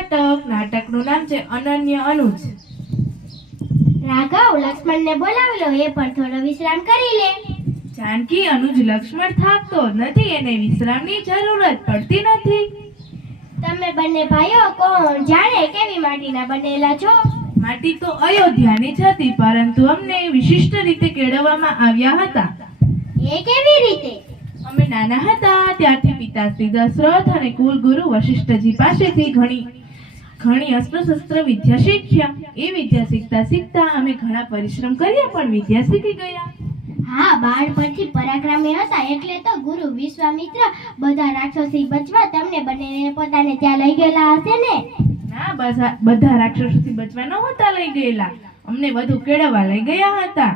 નાટકનું નામ છે અનન્ય અનુજ. રાઘવ, લક્ષ્મણને બોલાવી લો, એ પણ થોડો વિશ્રામ કરી લે. જાનકી, અનુજ લક્ષ્મણ થાકતો નથી, એને વિશ્રામની જરૂરત પડતી નથી. તમે બંને ભાઈઓ કોણ જાણે કેવી માટીના બનેલા છો? માટી તો અયોધ્યાની જ હતી, પરંતુ અમને વિશિષ્ટ રીતે કેળવવામાં આવ્યા હતા. એ કેવી રીતે? અમે નાના હતા ત્યારથી પિતાશ્રી દશરથ અને કુલગુરુ વશિષ્ઠજી પાસેથી ઘણી અસ્ત્ર-શસ્ત્ર વિદ્યા શીખ્યા. એ વિદ્યા શીખતા અમે ઘણા પરિશ્રમ કર્યા, પણ વિદ્યા શીખી ગયા. હા, બાળપણથી પરાક્રમી હતા, એટલે તો ગુરુ વિશ્વામિત્ર બધા રાક્ષસોથી બચવા તમને બંનેને પોતાને ત્યાં લઈ ગયેલા હશે ને? ના, બધા રાક્ષસોથી બચવા નહોતા લઈ ગયેલા, અમને વધુ કેળવવા લઈ ગયા હતા.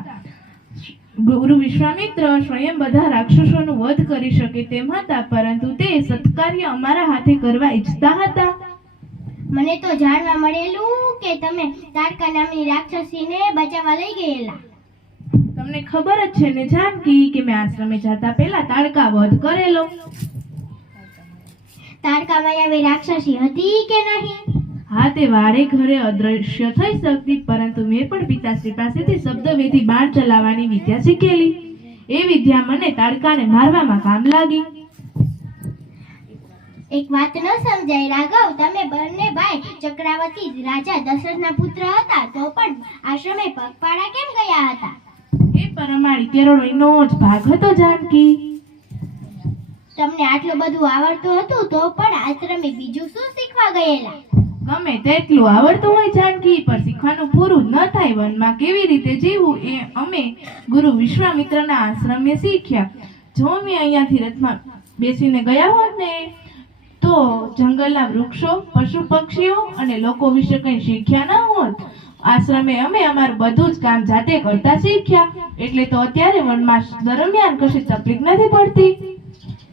ગુરુ વિશ્વામિત્ર સ્વયં બધા રાક્ષસોનો વધ કરી શકે તેમ હતા, પરંતુ તે સત્કાર્ય અમારા હાથે કરવા ઈચ્છતા હતા. મને તો જાણવા મળેલું કે તમે તાડકા નામની રાક્ષસીને બચાવવા લઈ ગયેલા. તમને ખબર જ છે ને જાનકી કે મેં આશ્રમે જતા પહેલા તાડકા વધ કરેલો. તાડકામાં આવી રાક્ષસી હતી કે નહીં? હા, તે વાડે ઘરે અદ્રશ્ય થઈ શકતી, પરંતુ મેં પણ પિતાશ્રી પાસેથી શબ્દવેધી બાણ ચલાવવાની વિદ્યા શીખેલી. એ વિદ્યા મને તાડકાને મારવામાં કામ લાગી. એક વાત ન સમજાય રાઘવ, તમે બંને ભાઈ ચક્રવર્તી રાજા દશરથના પુત્ર હતા, તો પણ આશ્રમે પગપાળા કેમ ગયા હતા? એ પરમાળી કેળવણીનો જ ભાગ હતો જાનકી. તમને આટલું બધું આવડતું હતું, તો પણ આશ્રમે બીજું શું શીખવા ગયેલા? ગમે તેટલું આવડતું હોય જાનકી, પણ શીખવાનું પૂરું ન થાય. વનમાં કેવી રીતે જીવવું એ અમે ગુરુ વિશ્વામિત્રના આશ્રમે શીખ્યા. જો મેં અહીંયાથી રથમાં બેસીને ગયા હોત ને, તો જંગલના વૃક્ષો, પશુ પક્ષીઓ અને લોકો વિશે કંઈ શીખ્યા ન હોત. આશ્રમે અમે અમારું બધું જ કામ જાતે કરતા શીખ્યા, એટલે તો અત્યારે વનવાસ દરમિયાન કશી તકલીફ નથી પડતી.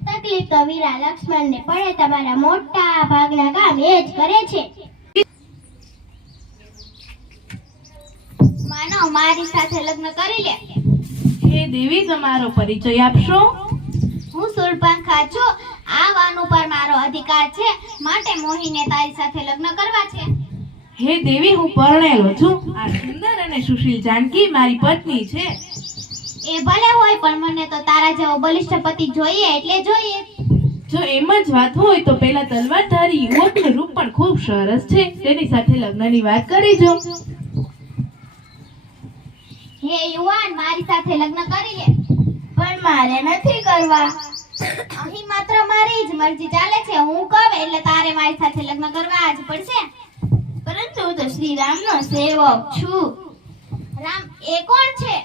તકલીફ તો વીરા લક્ષ્મણને પડે, તમારા મોટા ભાગના કામ એ જ કરે છે. માનો મારી સાથે લગ્ન કરી લે. હે દેવી, તમારો પરિચય આપશો? હું શૂર્પણખા છું. આ વન ઉપર મારો અધિકાર છે, માટે મોહીને તારી સાથે લગ્ન કરવા છે. હે દેવી, હું પરણેલો છું. આ સુંદર અને સુશીલ જાનકી મારી પત્ની છે. એ ભલે હોય, પણ મને તો તારા જેવો બલિષ્ઠ પતિ જોઈએ એટલે જોઈએ. જો એમ જ વાત હોય તો પેલા તલવારધારી યુવકનું રૂપ પણ ખૂબ સરસ છે, તેની સાથે લગ્નની વાત કરી જો. હે યુવાન, મારી સાથે લગ્ન કરી લે. પણ મારે નથી કરવા. અહીં માત્ર મારી જ મરજી ચાલે છે. હું કહું એટલે તારે મારી સાથે લગ્ન કરવા જ પડશે. પરંતુ હું તો શ્રી રામનો સેવક છું. રામ એ કોણ છે?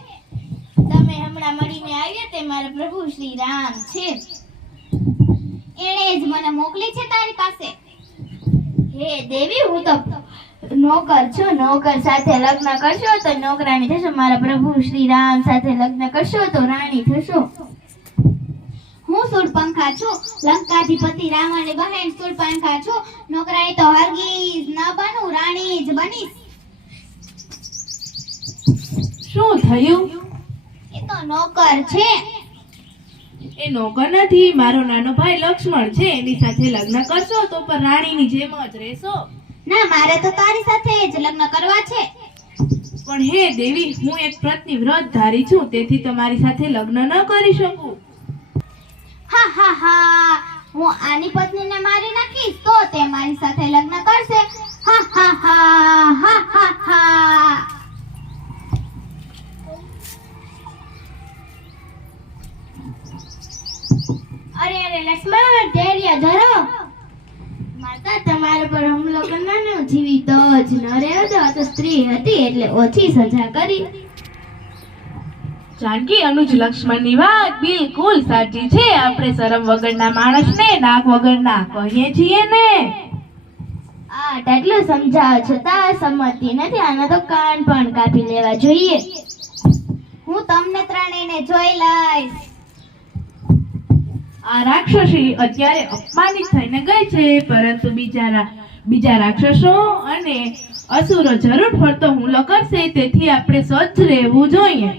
તમે હમણાં મળીને આવ્યા તે મારા પ્રભુ શ્રી રામ છે. એણે જ મને મોકલી છે તારી પાસે. હે દેવી, હું તો નોકર છું. નોકર સાથે લગ્ન કરશો તો નોકરાણી થશો. મારા પ્રભુ શ્રી રામ સાથે લગ્ન કરશો તો રાણી થશો. હું શૂર્પણખા છું, લંકાધિપતિ રાવણની બહેન શૂર્પણખા છું. નોકરાણી તો હરગીઝ ન બનું, રાણી જ બનીશ. શું થયું? એ તો નોકર છે. એ નોકર નથી, મારો નાનો ભાઈ લક્ષ્મણ છે. એની સાથે લગ્ન કરશો તો પણ રાણીની જેમ જ રહેશો. ના, મારે તો તારી સાથે જ લગ્ન કરવા છે. પણ હે દેવી, હું એક વ્રતધારી છું, તેથી તમારી સાથે લગ્ન ન કરી શકું. હા હા હા, હું આની પત્નીને મારી નાખીશ તો તે મારી સાથે લગ્ન કરશે. હા હા હા હા હા હા. અરે અરે લક્ષ્મણ, ધૈર્ય ધરો. માતા તમારા પર હુમલો કરનારને જીવિત જ ન રહેવા દો. આ તો સ્ત્રી હતી એટલે ઓછી સજા કરી. જાનકી, અનુજ લક્ષ્મણની વાત બિલકુલ સાચી છે. આપણે શરમ વગરના માણસને નાક વગરના કહીએ છીએ ને. આટલું સમજાવ છતાં સંમતિ નથી. આના તો કાન પણ કાપી લેવા જોઈએ. હું તમને ત્રણેયને જોઈ લઈશ. આ રાક્ષસી અત્યારે અપમાનિત થઈને ગઈ છે, પરંતુ બીજા રાક્ષસો અને અસુરો જરૂર પડતો હુમલો કરશે, તેથી આપણે સજ્જ રહેવું જોઈએ.